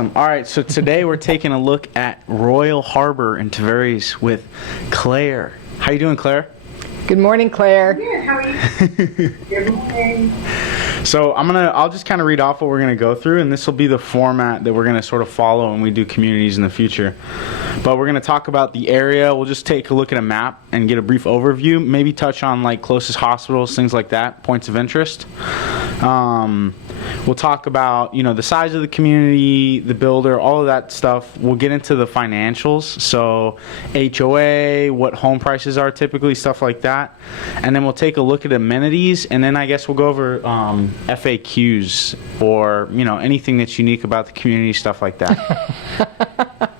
Awesome. All right, so today we're taking a look at Royal Harbor in Tavares with Claire. How you doing, Claire? Good morning, Claire. Good, how are you? Good morning. So I'll just kind of read off what we're going to go through, and this will be the format that we're going to sort of follow when we do communities in the future. But we're going to talk about the area. We'll just take a look at a map and get a brief overview, maybe touch on like closest hospitals, things like that, points of interest. We'll talk about, the size of the community, the builder, all of that stuff. We'll get into the financials, so HOA, what home prices are typically, stuff like that. And then we'll take a look at amenities, and then I guess we'll go over FAQs or, anything that's unique about the community, stuff like that.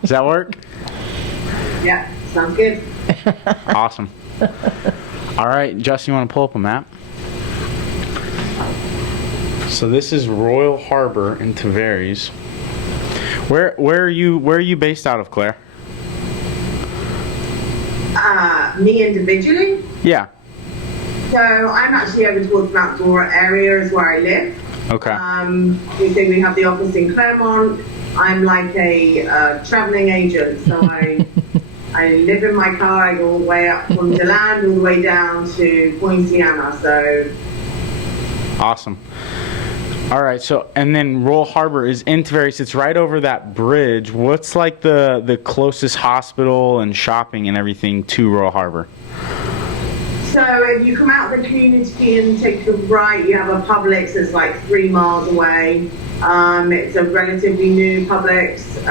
Does that work? Yeah, sounds good. Awesome. All right, Justin, you want to pull up a map? So this is Royal Harbor in Tavares. Where are you based out of, Claire? Me individually? Yeah. So I'm actually over towards Mount Dora area is where I live. Okay. We have the office in Claremont. I'm like a traveling agent, so I live in my car. I go all the way up from DeLand all the way down to Poinciana. So awesome. All right, so, and then Royal Harbor is in Tavares. It's right over that bridge. What's like the closest hospital and shopping and everything to Royal Harbor? So if you come out of the community and take the right, you have a Publix that's like 3 miles away. It's a relatively new Publix.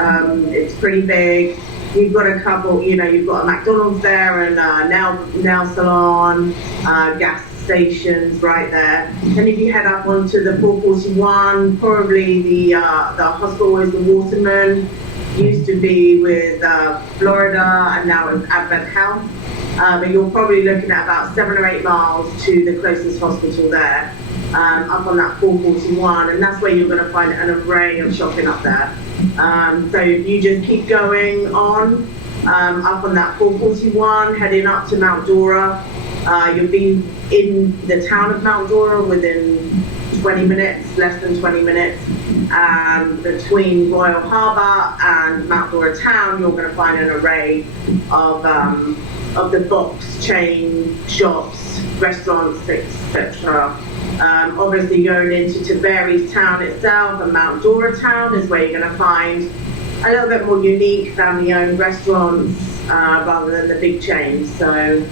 It's pretty big. You've got a couple, you've got a McDonald's there and nail salon, gas stations right there. And if you head up onto the 441, probably the hospital is the Waterman. Used to be with Florida and now in Advent Health. But you're probably looking at about 7 or 8 miles to the closest hospital there, up on that 441, and that's where you're going to find an array of shopping up there. So if you just keep going on, up on that 441, heading up to Mount Dora, you'll be in the town of Mount Dora within 20 minutes, less than 20 minutes. Between Royal Harbor and Mount Dora town, you're going to find an array of the box chain shops, restaurants, etc. Obviously going into Tavares town itself and Mount Dora town is where you're going to find a little bit more unique family-owned restaurants rather than the big chains. So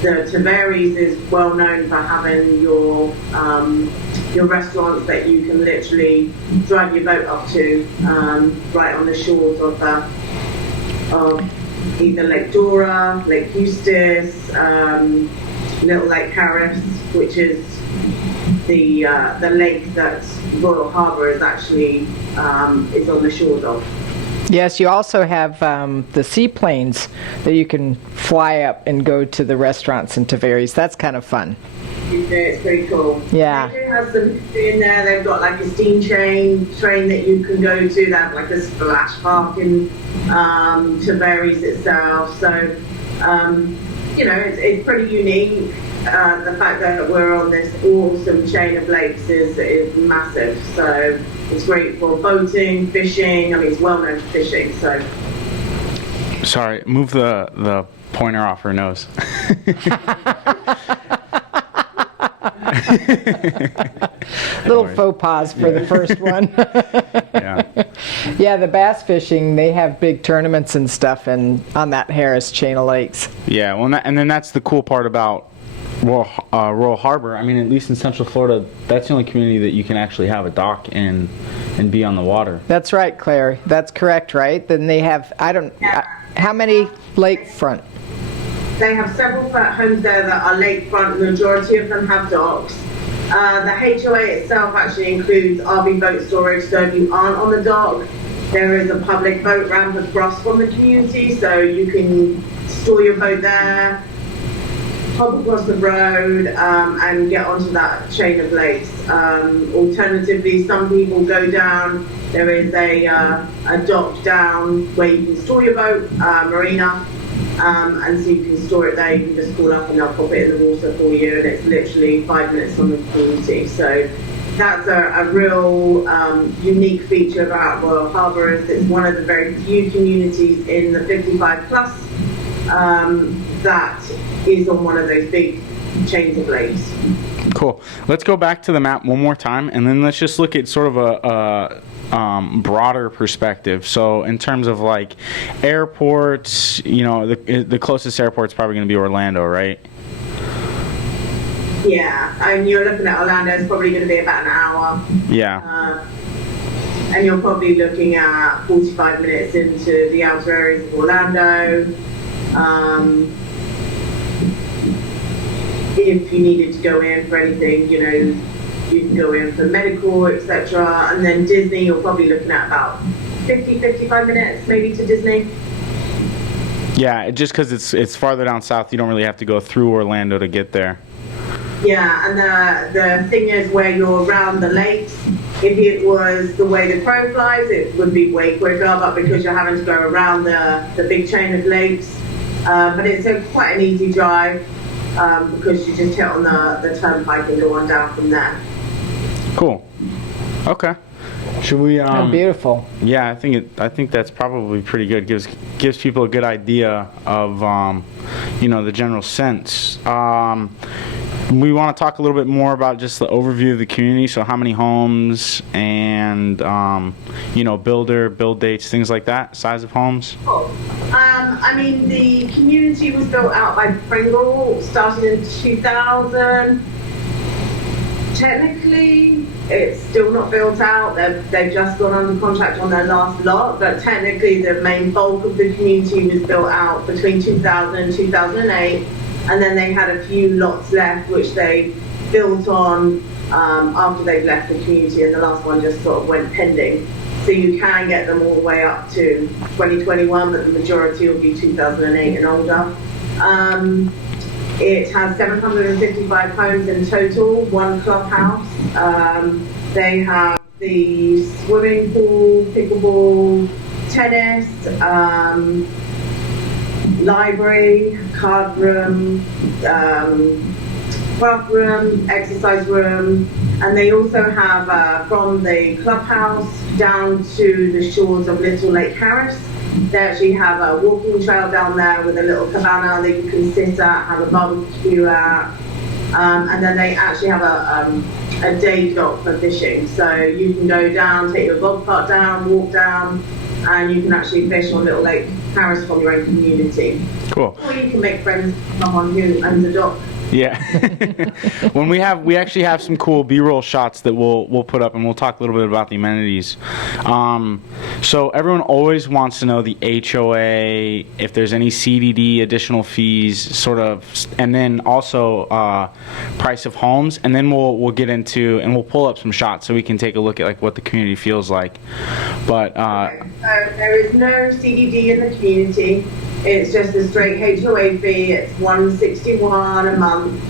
the Tavares is well known for having your restaurants that you can literally drive your boat up to, right on the shores of either Lake Dora, Lake Eustis, Little Lake Harris, which is the lake that Royal Harbor is actually is on the shores of. Yes, you also have the seaplanes that you can fly up and go to the restaurants in Tavares. That's kind of fun. It's pretty cool. Yeah. They do have some history in there. They've got like a steam train that you can go to. They have like a splash park in Tavares itself. So, it's pretty unique. The fact that we're on this awesome chain of lakes is massive. So it's great for boating, fishing. I mean, it's well known for fishing. So. Sorry, move the pointer off her nose. Little faux pas for the first one. Yeah. Yeah, the bass fishing, they have big tournaments and stuff on that Harris chain of lakes. Yeah, well, and then that's the cool part about Royal Harbor. I mean, at least in Central Florida, that's the only community that you can actually have a dock and be on the water. That's right, Claire. That's correct, right? Then they have, how many lakefront? They have several homes there that are lakefront. The majority of them have docks. The HOA itself actually includes RV boat storage, so if you aren't on the dock, there is a public boat ramp across from the community, so you can store your boat there, hop across the road, and get onto that chain of lakes. Alternatively, some people go down. There is a dock down where you can store your boat, marina. And so you can store it there. You can just call up and they'll pop it in the water for you, and it's literally 5 minutes from the community. So that's a real unique feature about Royal Harbour is it's one of the very few communities in the 55 plus that is on one of those big chains of lakes. Cool. Let's go back to the map one more time, and then let's just look at sort of a broader perspective. So in terms of like airports, you know, the closest airport is probably going to be Orlando, right? Yeah, and you're looking at Orlando, it's probably going to be about an hour. Yeah. And you're probably looking at 45 minutes into the outer areas of Orlando. If you needed to go in for anything, you know, you can go in for medical, etc. And then Disney, you're probably looking at about 55 minutes maybe to Disney. Yeah, just because it's farther down south, you don't really have to go through Orlando to get there. Yeah, and the thing is where you're around the lakes, if it was the way the crow flies, it would be way quicker, but because you're having to go around the big chain of lakes, but it's quite an easy drive because you just hit on the turnpike and go on down from there. Cool. Okay. Should we? Oh, beautiful. Yeah, I think that's probably pretty good. Gives people a good idea of you know, the general sense. We want to talk a little bit more about just the overview of the community. So how many homes and you know, build dates, things like that, size of homes. Cool. I mean, the community was built out by Pringle, started in 2000. Technically, it's still not built out. They've just gone under contract on their last lot, but technically the main bulk of the community was built out between 2000 and 2008, and then they had a few lots left which they built on after they've left the community, and the last one just sort of went pending. So you can get them all the way up to 2021, but the majority will be 2008 and older. It has 755 homes in total, one clubhouse. They have the swimming pool, pickleball, tennis, library, card room, craft room, exercise room, and they also have from the clubhouse down to the shores of Little Lake Harris. They actually have a walking trail down there with a little cabana that you can sit at, have a barbecue at, and then they actually have a day dock for fishing. So you can go down, take your golf cart down, walk down, and you can actually fish on Little Lake Harris from your own community. Cool. Or you can make friends with someone who owns a dock. Yeah. When we actually have some cool B-roll shots that we'll put up, and we'll talk a little bit about the amenities. So everyone always wants to know the HOA, if there's any CDD additional fees, sort of, and then also price of homes, and then we'll get into, and we'll pull up some shots so we can take a look at like what the community feels like. But Okay. So there is no CDD in the community. It's just a straight HOA fee. It's $161 a month.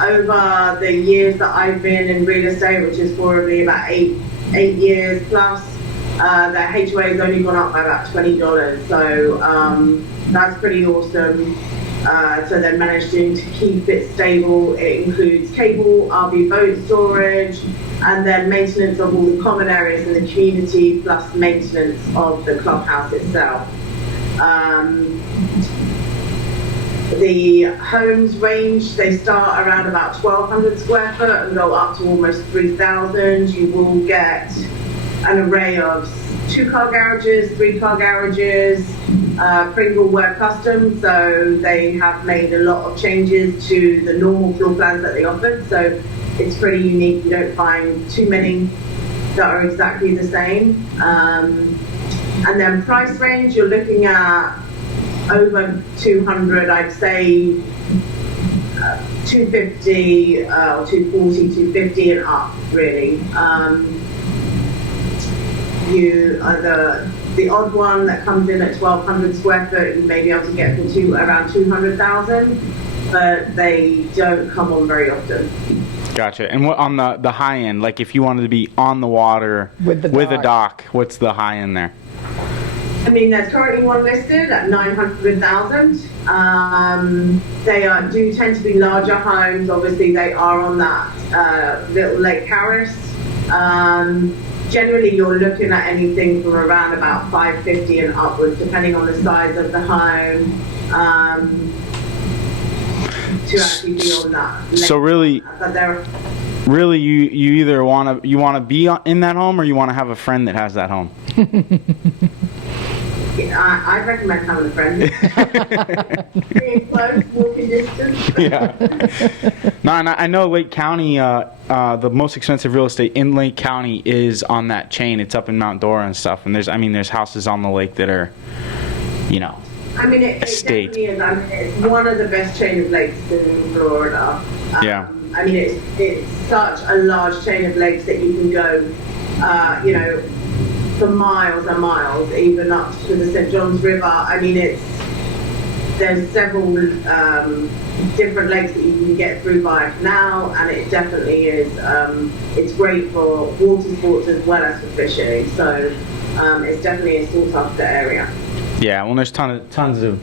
Over the years that I've been in real estate, which is probably about eight years plus, the HOA has only gone up by about $20. So that's pretty awesome. So they're managing to keep it stable. It includes cable, RV boat storage, and then maintenance of all the common areas in the community, plus maintenance of the clubhouse itself. The homes range, they start around about 1,200 square foot and go up to almost 3,000. You will get an array of 2-car garages, 3-car garages. Pringle were custom, so they have made a lot of changes to the normal floor plans that they offered. So it's pretty unique. You don't find too many that are exactly the same. And then price range, you're looking at over 200, I'd say 250, 240, 250 and up, really. You the odd one that comes in at 1,200 square foot, you may be able to get for around 200,000, but they don't come on very often. Gotcha. And what on the high end, like if you wanted to be on the water With the a dock, what's the high end there? I mean, there's currently one listed at 900,000. They do tend to be larger homes. Obviously, they are on that little Lake Harris. Generally, you're looking at anything from around about 550 and upwards, depending on the size of the home. To actually be on that. So really, but there. really, you either want to be in that home or you want to have a friend that has that home. I'd recommend having a friend. Being close, walking distance. Yeah. No, and I know Lake County, the most expensive real estate in Lake County is on that chain. It's up in Mount Dora and stuff. And there's houses on the lake that are, I mean, it definitely is. I mean, it's one of the best chain of lakes in Florida. Yeah. I mean, it's such a large chain of lakes that you can go, for miles and miles, even up to the St. Johns River. I mean, there's several different lakes that you can get through by a canal, and it definitely is. It's great for water sports as well as for fishing. So it's definitely a sought after area. Yeah, well, there's tons of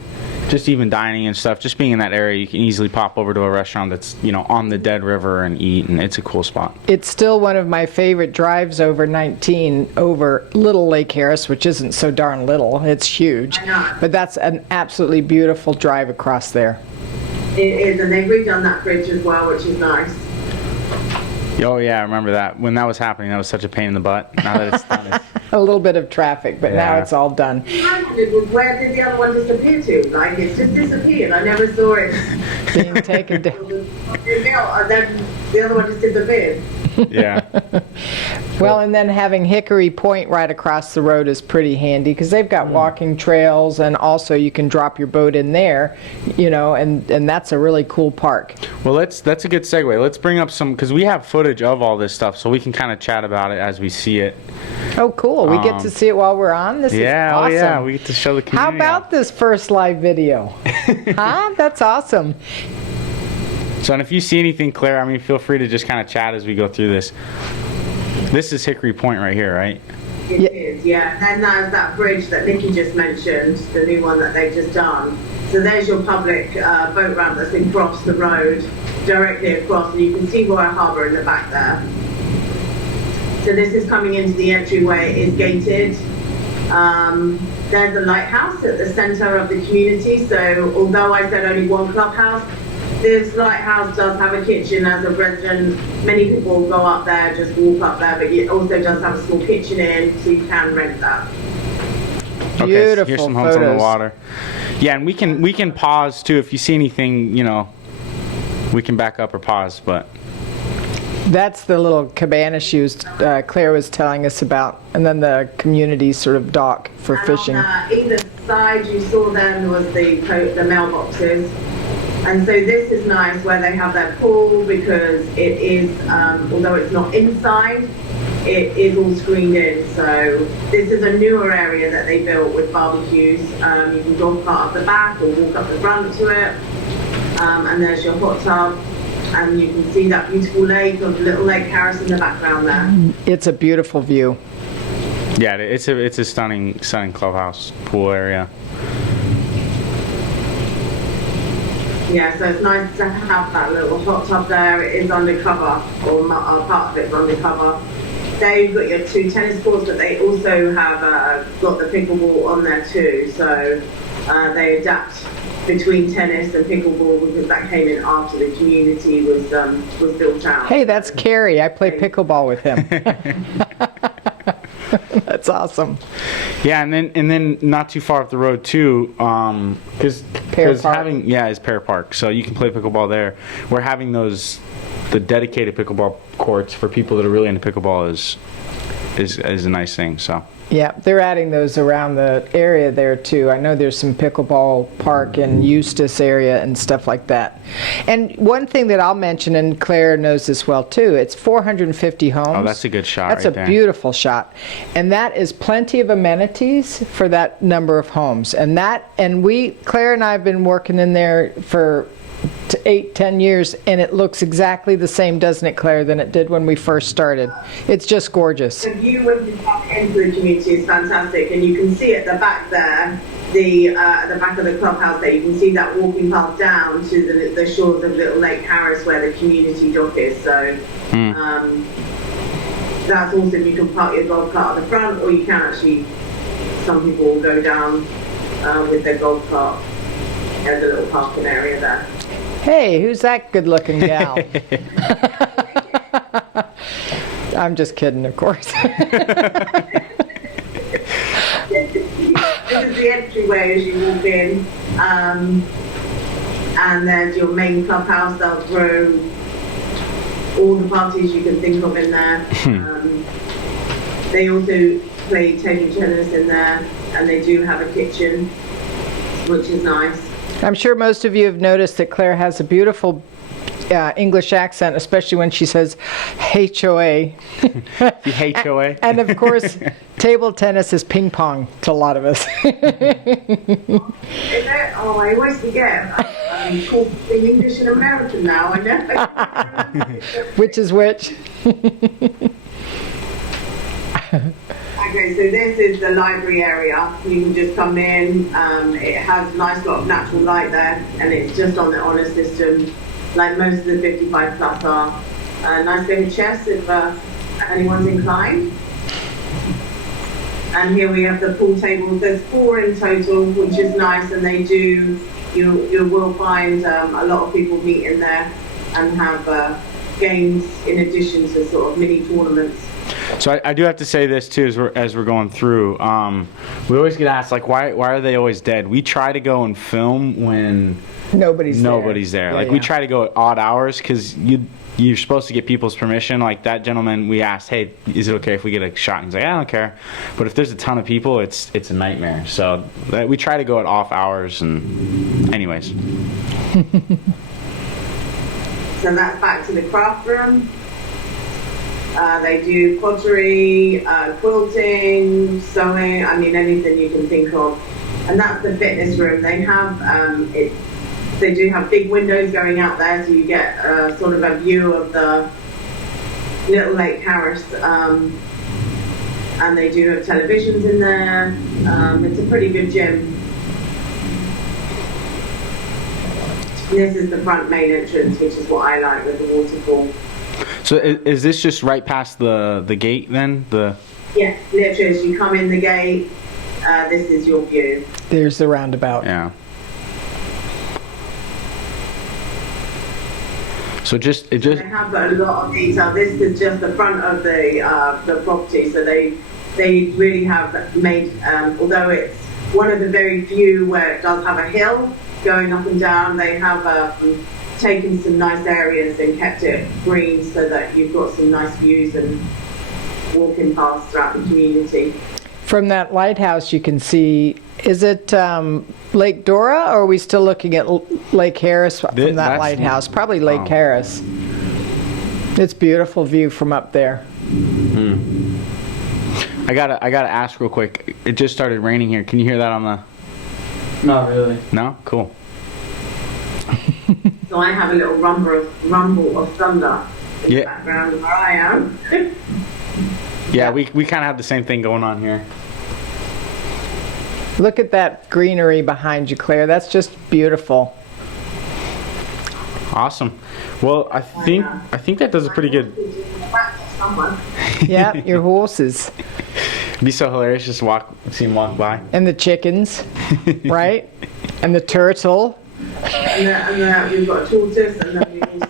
just even dining and stuff. Just being in that area, you can easily pop over to a restaurant that's on the dead river and eat, and it's a cool spot. It's still one of my favorite drives over 19 over Little Lake Harris, which isn't so darn little. It's huge, I know. but that's an absolutely beautiful drive across there. It is, and they've redone that bridge as well, which is nice. Oh yeah, I remember that. When that was happening, that was such a pain in the butt. Now that it's done, A little bit of traffic, but now Yeah. it's all done. I wondered, where did the other one disappear to? Like, it's just disappeared. I never saw it. Being taken down. And then the other one just disappeared. yeah. Well, and then having Hickory Point right across the road is pretty handy because they've got walking trails, and also you can drop your boat in there, and that's a really cool park. Well, that's a good segue. Let's bring up some, because we have footage of all this stuff, so we can kind of chat about it as we see it. Oh, cool. We get to see it while we're on? This is awesome. Oh yeah, we get to show the How community. about this first live video? Huh? That's awesome. So, and if you see anything, Claire, feel free to just kind of chat as we go through this. This is Hickory Point right here, right? It is, yeah. And then there's that bridge that Nikki just mentioned, the new one that they've just done. So there's your public boat ramp that's across the road, directly across, and you can see Royal Harbour in the back there. So this is coming into the entryway. It is gated. There's a lighthouse at the centre of the community. So although I said only one clubhouse, this lighthouse does have a kitchen as a resident. Many people go up there, just walk up there, but it also does have a small kitchen in, so you can rent that. Okay, Beautiful so here's some homes on the photos. water. Yeah, and we can pause too if you see anything. We can back up or pause, but. That's the little cabana shoes Claire was telling us about, and then the community sort of dock for And fishing. on either side you saw then was the mailboxes. And so this is nice where they have their pool because it is, although it's not inside, it is all screened in. So this is a newer area that they built with barbecues. You can go part up the back or walk up the front to it. And there's your hot tub. And you can see that beautiful lake of Little Lake Harris in the background there. It's a beautiful view. Yeah, it's a stunning clubhouse pool area. Yeah, so it's nice to have that little hot tub there. It is undercover, or part of it's undercover. There you've got your two tennis courts, but they also have got the pickleball on there too. So they adapt between tennis and pickleball because that came in after the community was built out. Hey, that's Carrie. I play pickleball with him. That's awesome. Yeah, and then not too far up the road too, because Park. is Pear Park, so you can play pickleball there. We're having the dedicated pickleball courts for people that are really into pickleball is a nice thing. So. Yeah, they're adding those around the area there too. I know there's some pickleball park in Eustis area and stuff like that. And one thing that I'll mention, and Claire knows this well too, it's 450 homes. Oh, that's a good shot. That's right a there. beautiful shot. And that is plenty of amenities for that number of homes. And Claire and I have been working in there for 8-10 years, and it looks exactly the same, doesn't it, Claire, than it did when we first started. It's just gorgeous. The view when you come into the community is fantastic, and you can see at the back there, the back of the clubhouse there, you can see that walking path down to the shores of Little Lake Harris where the community dock is. So that's awesome. You can park your golf cart on the front, or you can actually, some people will go down with their golf cart. There's a little parking area there. Hey, who's that good-looking gal? I'm just kidding, of course. This is the entryway as you walk in, and there's your main clubhouse. They'll throw all the parties you can think of in there. They also play table tennis in there, and they do have a kitchen, which is nice. I'm sure most of you have noticed that Claire has a beautiful English accent, especially when she says HOA. The HOA. And of course, table tennis is ping pong to a lot of us. Is it? Oh, I always forget. I'm called English and American now. I know. Which is which? Okay, so this is the library area. You can just come in. It has a nice lot of natural light there, and it's just on the honor system, like most of the 55 plus are. Nice bit of chess if anyone's inclined. And here we have the pool tables. There's 4 in total, which is nice, and they do. You will find a lot of people meet in there and have games in addition to sort of mini tournaments. So I do have to say this too as we're going through. We always get asked like why are they always dead? We try to go and film when Nobody's there. Yeah, Like we try to go at odd hours because you're supposed to get people's permission. Like that gentleman, we asked, hey, is it okay if we get a shot? And he's like, I don't care. But if there's a ton of people, it's a nightmare. So we try to go at off hours. And anyways. So that's back to the craft room. They do pottery, quilting, sewing, I mean anything you can think of. And that's the fitness room. They have, they do have big windows going out there, so you get sort of a view of the Little Lake Harris. And they do have televisions in there. It's a pretty good gym. This is the front main entrance, which is what I like with the waterfall. So is this just right past the gate then? Yeah, literally as you come in the gate, this is your view. There's the roundabout. Yeah. So They have a lot of detail. This is just the front of the property, so they really have made, although it's one of the very few where it does have a hill going up and down, they have taken some nice areas and kept it green so that you've got some nice views and walking paths throughout the community. From that lighthouse you can see, is it Lake Dora, or are we still looking at Lake Harris from that lighthouse? Probably Lake Harris. It's beautiful view from up there. I gotta ask real quick. It just started raining here. Can you hear that on the? Not really. No? Cool. So I have a little rumble of thunder in the background where I am. Yeah, we kind of have the same thing going on here. Look at that greenery behind you, Claire. That's just beautiful. Awesome. Well, I think that does a pretty good. Yeah, your horses. It'd be so hilarious just see him walk by. And the chickens, right? And the turtle. And we've got a tortoise, and then we also.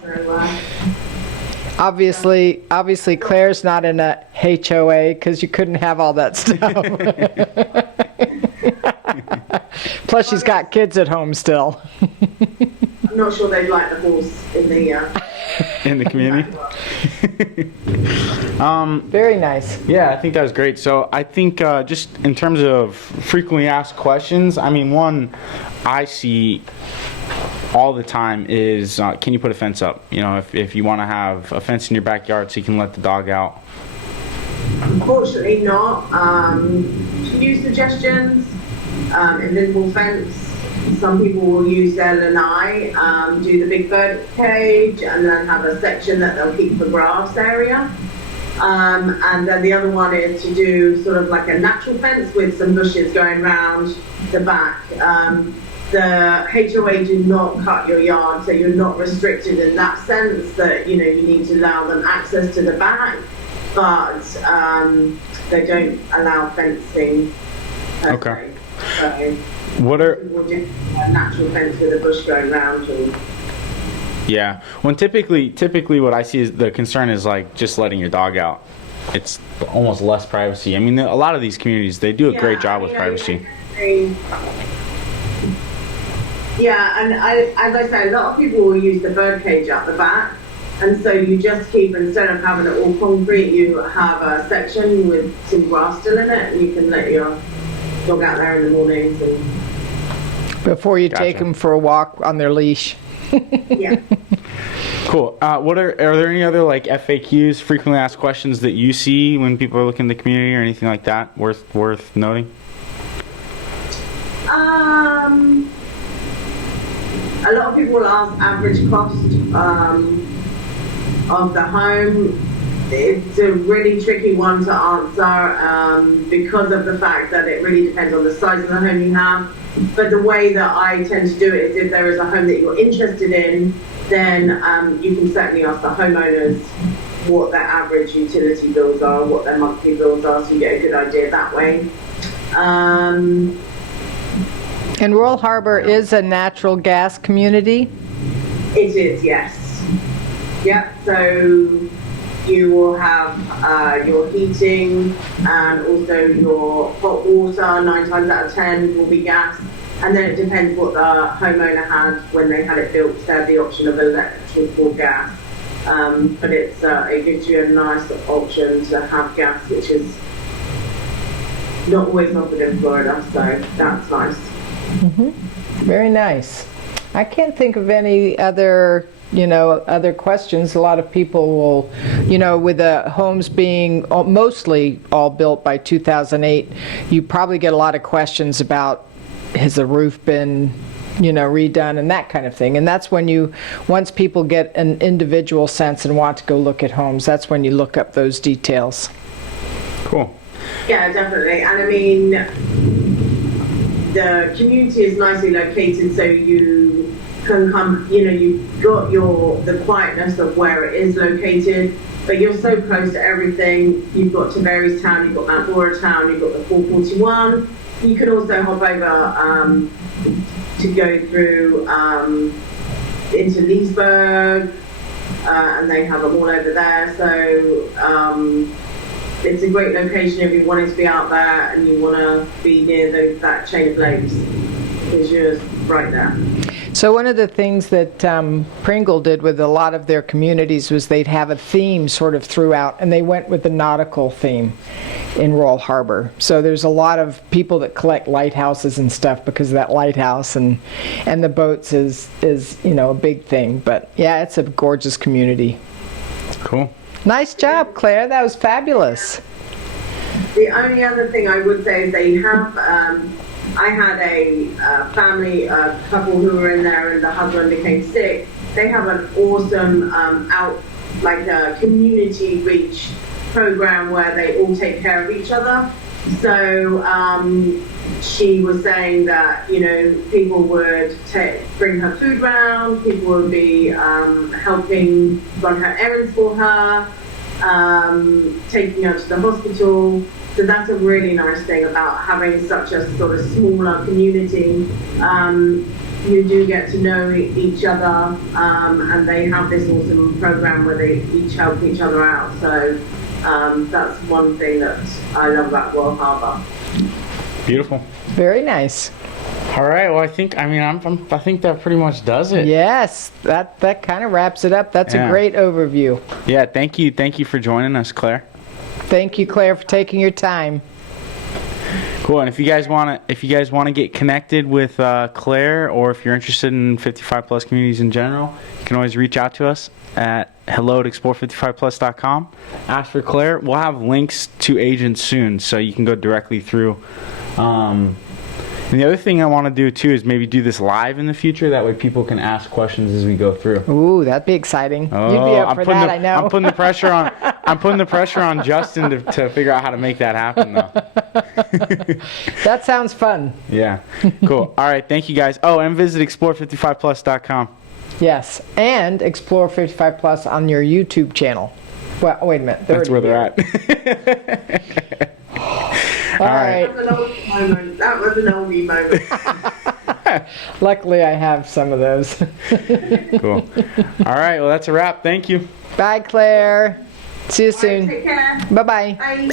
Obviously, Claire's not in a HOA because you couldn't have all that stuff. Plus, she's got kids at home still. I'm not sure they'd like the horse in the community. Very nice. Yeah, I think that was great. So I think just in terms of frequently asked questions, I mean, one I see all the time is can you put a fence up? You know, if you want to have a fence in your backyard so you can let the dog out. Unfortunately not. Few suggestions, invisible fence, Some people will use their lanai, do the big bird cage, and then have a section that they'll keep for grass area. And then the other one is to do sort of like a natural fence with some bushes going round the back. The HOA do not cut your yard, so you're not restricted in that sense that, you need to allow them access to the back, but they don't allow fencing. Okay. So What are we'll do a natural fence with a bush going round. And Yeah. When typically what I see is the concern is like just letting your dog out. It's almost less privacy. I mean, a lot of these communities, they do a great job with privacy. Yeah, and as I say, a lot of people will use the bird cage at the back. And so you just keep, instead of having it all concrete, you have a section with some grass still in it, and you can let your dog out there in the mornings. And Before you take Gotcha. them for a walk on their leash. yeah. Cool. What are there any other like FAQs, frequently asked questions that you see when people are looking in the community or anything like that worth noting? A lot of people will ask average cost of the home. It's a really tricky one to answer because of the fact that it really depends on the size of the home you have. But the way that I tend to do it is if there is a home that you're interested in, then you can certainly ask the homeowners what their average utility bills are, what their monthly bills are, so you get a good idea that way. And Royal Harbor is a natural gas community? It is, yes. Yep, so you will have your heating and also your hot water, 9 times out of 10 will be gas. And then it depends what the homeowner had when they had it built. They had the option of electric or gas. But it gives you a nice option to have gas, which is not always offered in Florida, so that's nice. Very nice. I can't think of any other questions. A lot of people will, with the homes being mostly all built by 2008, you probably get a lot of questions about, has the roof been, redone and that kind of thing. And that's when once people get an individual sense and want to go look at homes, that's when you look up those details. Cool. Yeah, definitely. And I mean, the community is nicely located, so you can come, you've got the quietness of where it is located, but you're so close to everything. You've got Tavares town, you've got Mount Dora town, you've got the 441. You can also hop over to go through into Leesburg, and they have them all over there. So it's a great location if you wanted to be out there and you want to be near that chain of lakes, because you're right there. So one of the things that Pringle did with a lot of their communities was they'd have a theme sort of throughout, and they went with the nautical theme in Royal Harbor. So there's a lot of people that collect lighthouses and stuff because of that lighthouse, and the boats is a big thing. But yeah, it's a gorgeous community. Cool. Nice job, Claire. That was fabulous. The only other thing I would say is they have, I had a family, a couple who were in there and the husband became sick. They have an awesome a community reach program where they all take care of each other. So she was saying that, people would bring her food round, people would be helping run her errands for her, taking her to the hospital. So that's a really nice thing about having such a sort of smaller community. You do get to know each other, and they have this awesome program where they each help each other out. So that's one thing that I love about Royal Harbor. Beautiful. Very nice. All right. Well, I think that pretty much does it. Yes, that kind of wraps it up. That's a great overview. Yeah. Thank you for joining us, Claire. Thank you, Claire, for taking your time. Cool. And if you guys want to get connected with Claire, or if you're interested in 55 plus communities in general, you can always reach out to us at hello@explore55plus.com. Ask for Claire. We'll have links to agents soon, so you can go directly through And the other thing I want to do too is maybe do this live in the future. That way people can ask questions as we go through. Ooh, that'd be exciting. You'd be up for that, I know. I'm putting the pressure on. I'm putting the pressure on Justin to figure out how to make that happen, though. That sounds fun. Yeah, cool. All right, thank you guys. Oh, and visit explore55plus.com. Yes, and Explore 55 Plus on your YouTube channel. Well, wait a minute. That's where they're at. All right. That was an oldie moment. Luckily, I have some of those. Cool. All right, well, that's a wrap. Thank you. Bye, Claire. See you soon. Take care. Bye-bye. Bye.